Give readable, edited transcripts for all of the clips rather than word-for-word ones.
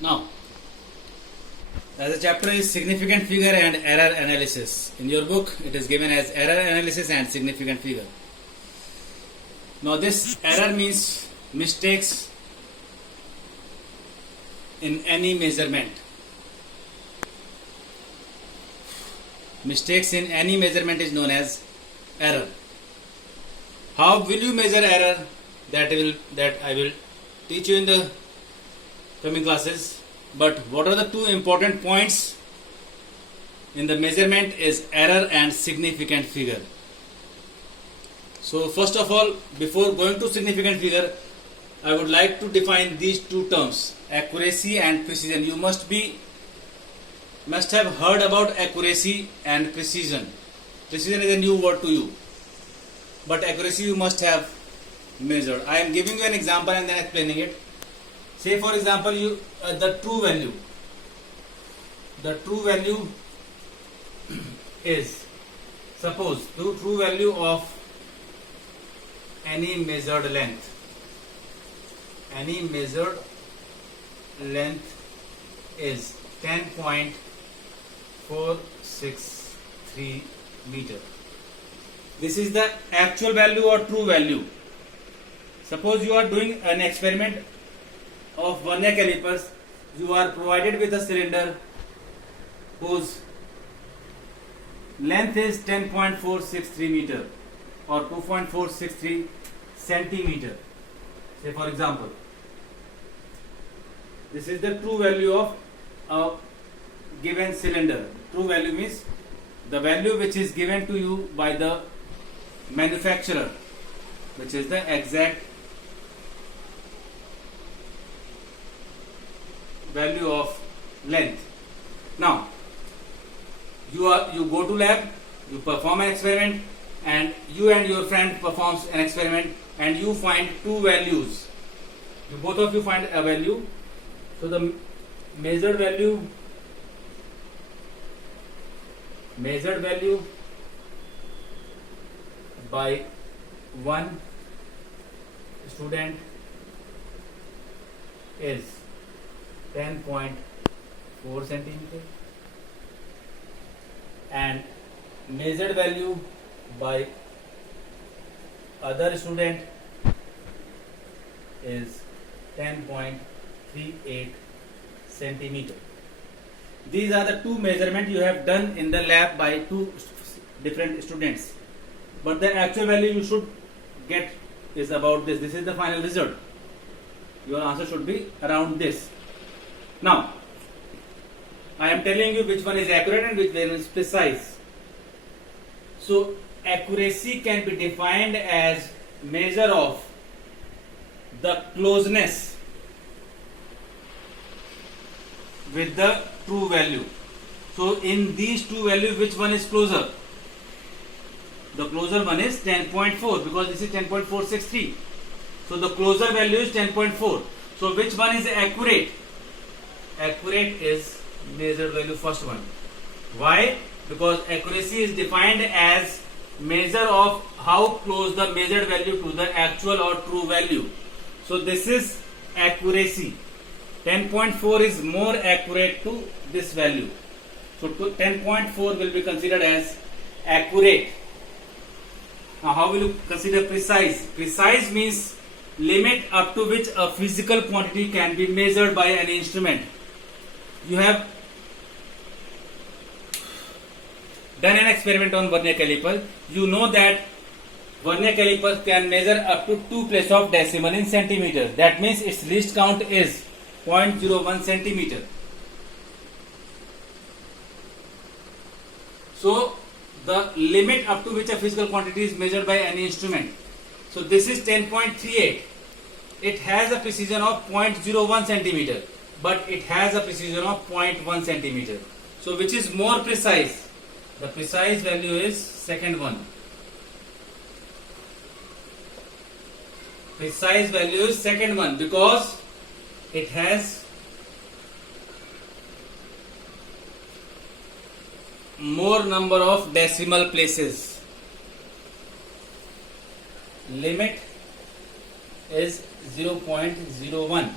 Now, as a chapter is significant figure and error analysis. In your book, it is given as error analysis and significant figure. Now, this error means mistakes in any measurement. Mistakes in any measurement is known as error. How will you measure error? That I will teach you in the coming classes. But what are the two important points in the measurement is error and significant figure. So first of all, before going to significant figure, I would like to define these two terms, accuracy and precision. You must have heard about accuracy and precision. Precision is a new word to you, but accuracy you must have measured. I am giving you an example and then explaining it. Say for example, the true value. The true value is, suppose the true value of any measured length. Any measured length is 10.463 meter. This is the actual value or true value. Suppose you are doing an experiment of vernier calipers. You are provided with a cylinder whose length is 10.463 meter or 2.463 centimeter. Say for example, this is the true value of a given cylinder. True value means the value which is given to you by the manufacturer, which is the exact value of length. Now you go to lab, you perform an experiment, and your friend performs an experiment, and you find two values. Both of you find a value. So the measured value by one student is 10.4 centimeter, and measured value by other student is 10.38 centimeter. These are the two measurements you have done in the lab by two different students, but the actual value you should get is about this. This is the final result. Your answer should be around this. Now I am telling you which one is accurate and which one is precise. So accuracy can be defined as measure of the closeness with the true value. So in these two values, which one is closer? The closer one is 10.4 because this is 10.463. So the closer value is 10.4. So which one is accurate? Accurate is measured value, first one. Why? Because accuracy is defined as measure of how close the measured value to the actual or true value. So this is accuracy. 10.4 is more accurate to this value. So 10.4 will be considered as accurate. Now how will you consider precise? Precise means limit up to which a physical quantity can be measured by an instrument. You have done an experiment on vernier caliper. You know that vernier calipers can measure up to 2 places of decimal in centimeter. That means its least count is 0.01 centimeter. So the limit up to which a physical quantity is measured by any instrument. So this is 10.38. It has a precision of 0.01 centimeter, but it has a precision of 0.1 centimeter. So which is more precise? The precise value is second one. Precise value is second one because it has more number of decimal places. Limit is 0.01.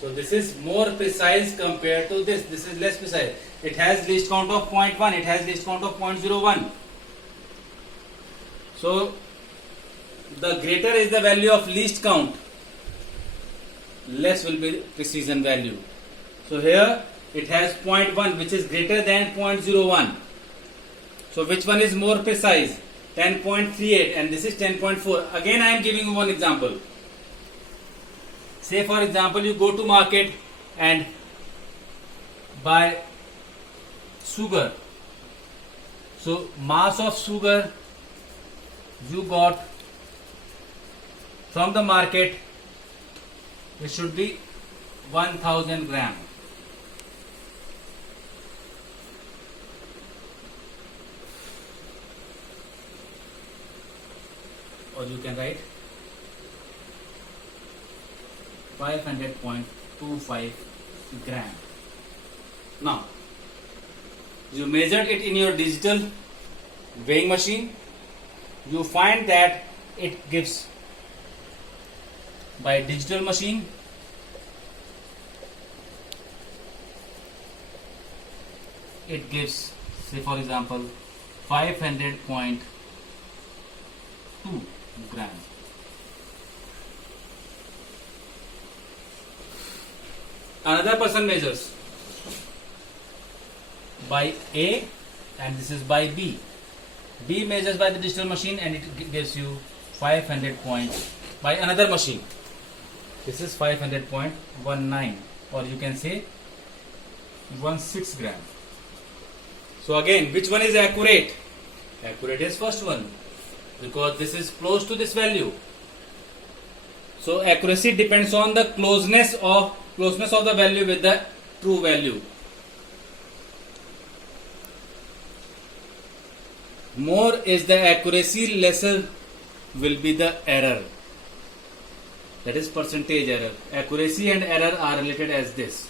So this is more precise compared to this. This is less precise. It has least count of 0.1. It has least count of 0.01. So the greater is the value of least count, less will be precision value. So here it has 0.1, which is greater than 0.01. So which one is more precise? 10.38, and this is 10.4. Again I am giving you one example. Say for example you go to market and buy sugar. So mass of sugar you got from the market, it should be 1000 gram. Or you can write 500.25 gram. Now, you measured it in your digital weighing machine. You find that it gives, by digital machine, it gives, say for example, 500.2 gram. Another person measures by A and this is by B. B measures by the digital machine and it gives you 500 points by another machine. This is 500.19, or you can say 16 gram. So again, which one is accurate? Accurate is first one, because this is close to this value. So accuracy depends on the closeness of the value with the true value. More is the accuracy, lesser will be the error. That is percentage error. Accuracy and error are related as this.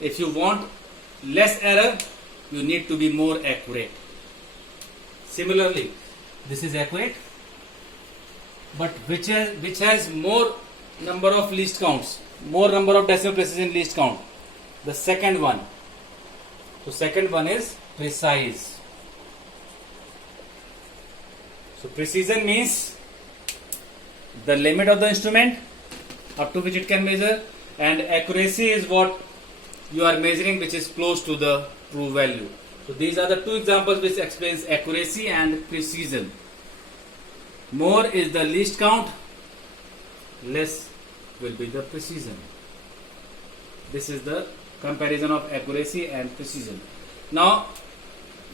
If you want less error, you need to be more accurate. Similarly, this is accurate, but which has more number of least counts, more number of decimal places in least count? The second one. So second one is precise. So precision means the limit of the instrument up to which it can measure, and accuracy is what you are measuring, which is close to the true value. So these are the two examples which explains accuracy and precision. More is the least count, less will be the precision. This is the comparison of accuracy and precision. Now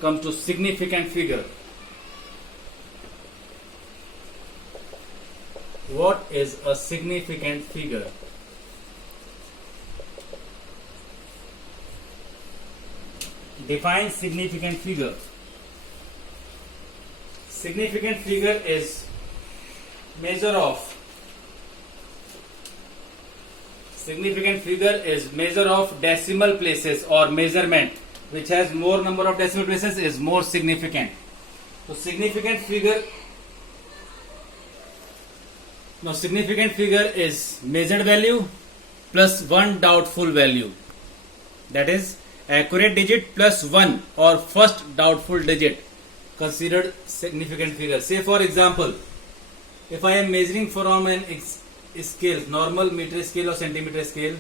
come to significant figure. What is a significant figure? Define significant figure. Significant figure is measure of decimal places or measurement which has more number of decimal places is more significant. So significant figure is measured value plus one doubtful value. That is accurate digit plus one or first doubtful digit considered significant figure. Say for example, if I am measuring from an scale, normal meter scale or centimeter scale,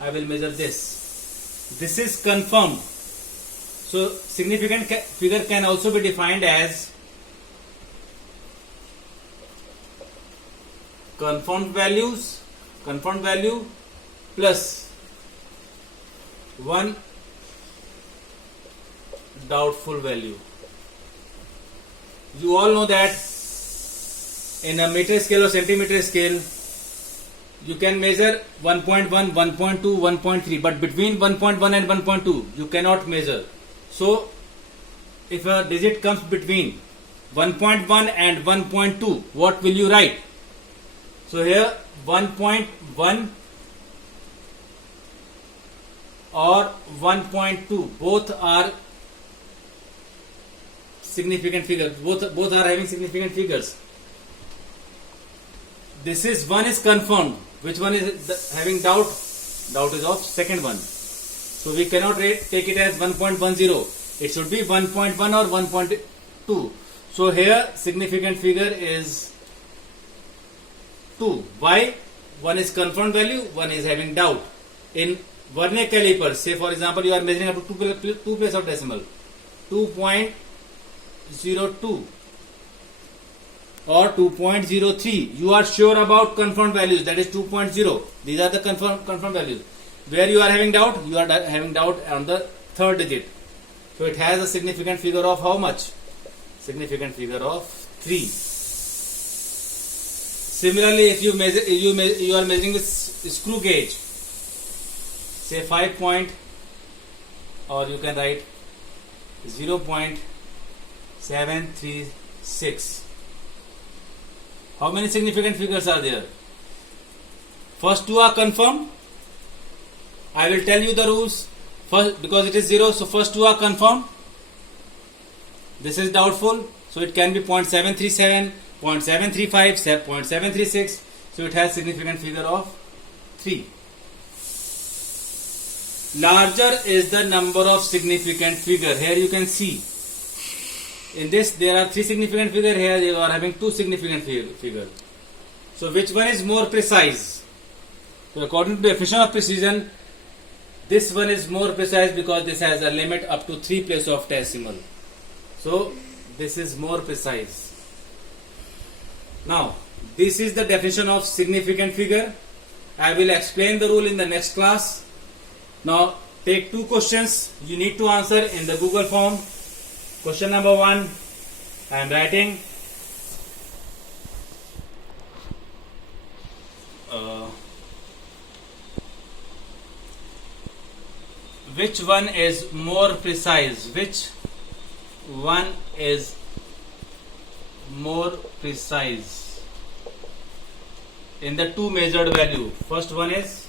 I will measure this. This is confirmed. So significant figure can also be defined as confirmed value plus one doubtful value. You all know that in a meter scale or centimeter scale you can measure 1.1, 1.2, 1.3, but between 1.1 and 1.2 you cannot measure. So if a digit comes between 1.1 and 1.2, what will you write? So here 1.1 or 1.2, both are significant figures. Both are having significant figures. This is, one is confirmed, Which one is having doubt? Doubt is of second one. So we cannot take it as 1.10. It should be 1.1 or 1.2. So here significant figure is 2. Why? One is confirmed value, one is having doubt. In vernier caliper, say for example you are measuring up to 2 place of decimal, 2.02 or 2.03. You are sure about confirmed values, that is 2.0. These are the confirmed values. Where you are having doubt, you are having doubt on the third digit. So it has a significant figure of how much? Significant figure of 3. Similarly, if you are measuring with screw gauge, say 5 point, or you can write 0.736. How many significant figures are there? First two are confirmed. I will tell you the rules. First, because it is 0, so first two are confirmed. This is doubtful, so it can be 0.737, 0.735, 0.736. So it has significant figure of 3. Larger is the number of significant figure. Here you can see. In this there are 3 significant figure. Here you are having 2 significant figure. So which one is more precise? So according to the definition of precision, this one is more precise because this has a limit up to 3 place of decimal. So this is more precise. Now this is the definition of significant figure. I will explain the rule in the next class. Now take 2 questions you need to answer in the Google form. Question number 1, I am writing which one is more precise? Which one is more precise in the 2 measured value? First one is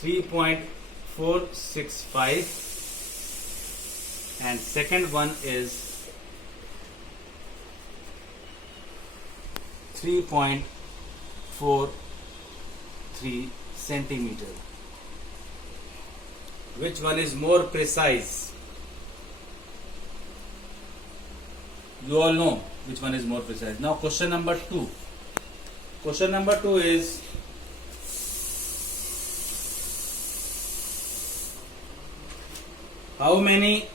3.465 and second one is 3.43 centimeter. Which one is more precise? You all know which one is more precise. Now question number 2. Question number 2 is how many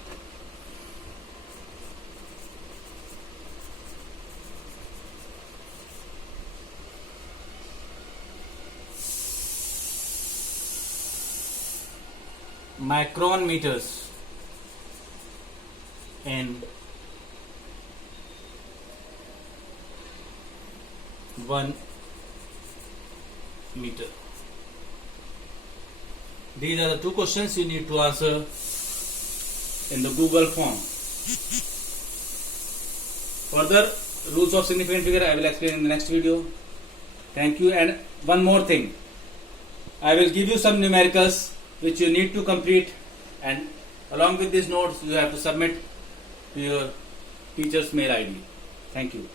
micron meters in 1 meter? These are the 2 questions you need to answer in the Google form. Further rules of significant figure I will explain in the next video. Thank you. And one more thing, I will give you some numericals which you need to complete, and along with these notes you have to submit to your teacher's mail ID. Thank you.